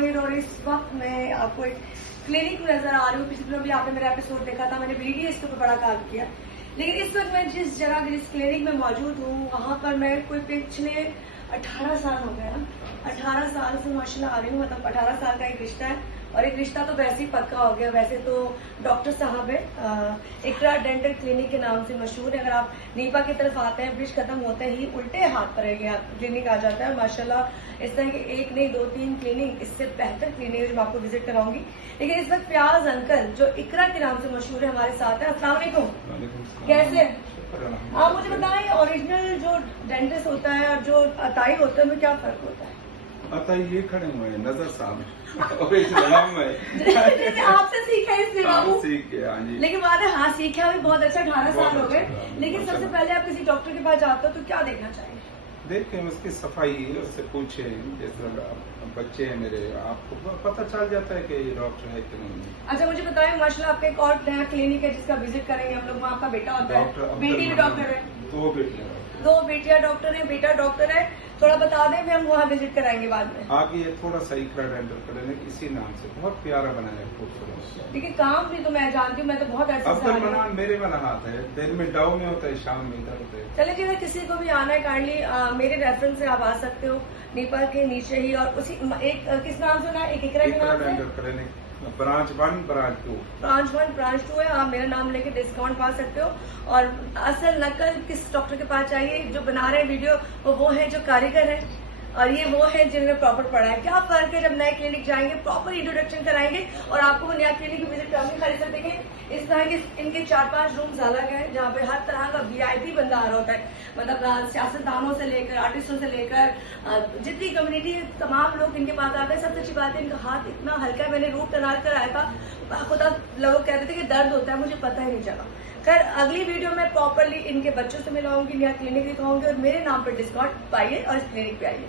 ताहिर और इस वक्त मैं आपको एक क्लिनिक में नजर आ रही हूँ। पिछले दिनों भी आपने मेरा एपिसोड देखा था, मैंने वीडियो इसके ऊपर बड़ा काम किया। लेकिन इस वक्त मैं जिस जगह जिस क्लिनिक में मौजूद हूँ वहाँ पर मैं कोई पिछले 18 साल हो गया, 18 साल से माशाल्लाह आ रही हूँ। मतलब 18 साल का एक रिश्ता है और एक रिश्ता तो वैसे ही पक्का हो गया। वैसे तो डॉक्टर साहब है, इकरा डेंटल क्लिनिक के नाम से मशहूर है। अगर आप नीपा की तरफ आते हैं, ब्रिज खत्म होते ही उल्टे हाथ पर क्लिनिक आ जाता है। माशाल्लाह इस तरह के एक नहीं दो तीन क्लिनिक, इससे बेहतर क्लिनिक है जो मैं आपको विजिट कराऊंगी। लेकिन इस वक्त प्याज अंकल जो इकरा के नाम से मशहूर है हमारे साथ है। अस्सलाम वालेकुम, कैसे? आप मुझे बताएं, ओरिजिनल जो डेंटिस्ट होता है और जो अताई होता है उनमें क्या फर्क होता है? अताई ये खड़े हुए हैं नजर सामने और इस्लाम में आपसे सीखा है इसलिए बाबू सीख के। हाँ जी, लेकिन बात है, हाँ सीखा भी बहुत अच्छा, 18 साल हो गए। लेकिन सबसे पहले आप किसी डॉक्टर के पास जाते हो तो क्या देखना चाहिए? देखें उसकी सफाई, उससे पूछें। जैसे बच्चे हैं मेरे, आपको पता चल जाता है कि ये डॉक्टर है कि नहीं। अच्छा मुझे बताएं, माशाल्लाह आपका एक और नया क्लिनिक है जिसका विजिट करेंगे हम लोग। वहाँ आपका बेटा होता है, बेटी भी डॉक्टर है, दो बेटियां डॉक्टर है, बेटा डॉक्टर है। थोड़ा बता दें, फिर हम वहाँ विजिट कराएंगे बाद में। आगे ये थोड़ा सा इकरा डेंटल क्लिनिक इसी नाम से बहुत प्यारा बनाया है, खूबसूरत। देखिए काम भी तो मैं जानती हूँ, मैं तो बहुत ऐसे अब्दुल मनान मेरे वाला हाथ है, दिन में डाउ में होता है, शाम में इधर होता है। चले जी, अगर किसी को भी आना है काइंडली मेरे रेफरेंस से आप आ सकते हो, नीपा के नीचे ही। और उसी एक किस नाम से ना, एक इकरा के नाम से ब्रांच 1 ब्रांच 2 ब्रांच 2 है। आप मेरा नाम लेके डिस्काउंट पा सकते हो। और असल नकल किस डॉक्टर के पास चाहिए, जो बना रहे हैं वीडियो वो है जो कारीगर है, और ये वो है जिन्होंने प्रॉपर पढ़ा है। क्या फर्क है? जब नए क्लिनिक जाएंगे प्रॉपर इंट्रोडक्शन कराएंगे और आपको वो नया क्लिनिक विजिट कराएंगे। खाली सर देखें, इस तरह के इनके 4-5 रूम्स अलग है जहाँ पे हर तरह का VIP बंदा आ रहा होता है। मतलब सियासतदानों से लेकर आर्टिस्टों से लेकर जितनी कम्युनिटी है तमाम लोग इनके पास आते हैं। सबसे अच्छी बात है, इनका हाथ इतना हल्का है। मैंने रूट कनाल कराया था, खुदा लोग कहते थे कि दर्द होता है, मुझे पता ही नहीं चला। खैर अगली वीडियो में प्रॉपरली इनके बच्चों से मिलाऊंगी, नया क्लिनिक दिखाऊंगी और मेरे नाम पर डिस्काउंट पाइए और इस क्लिनिक पे आइए।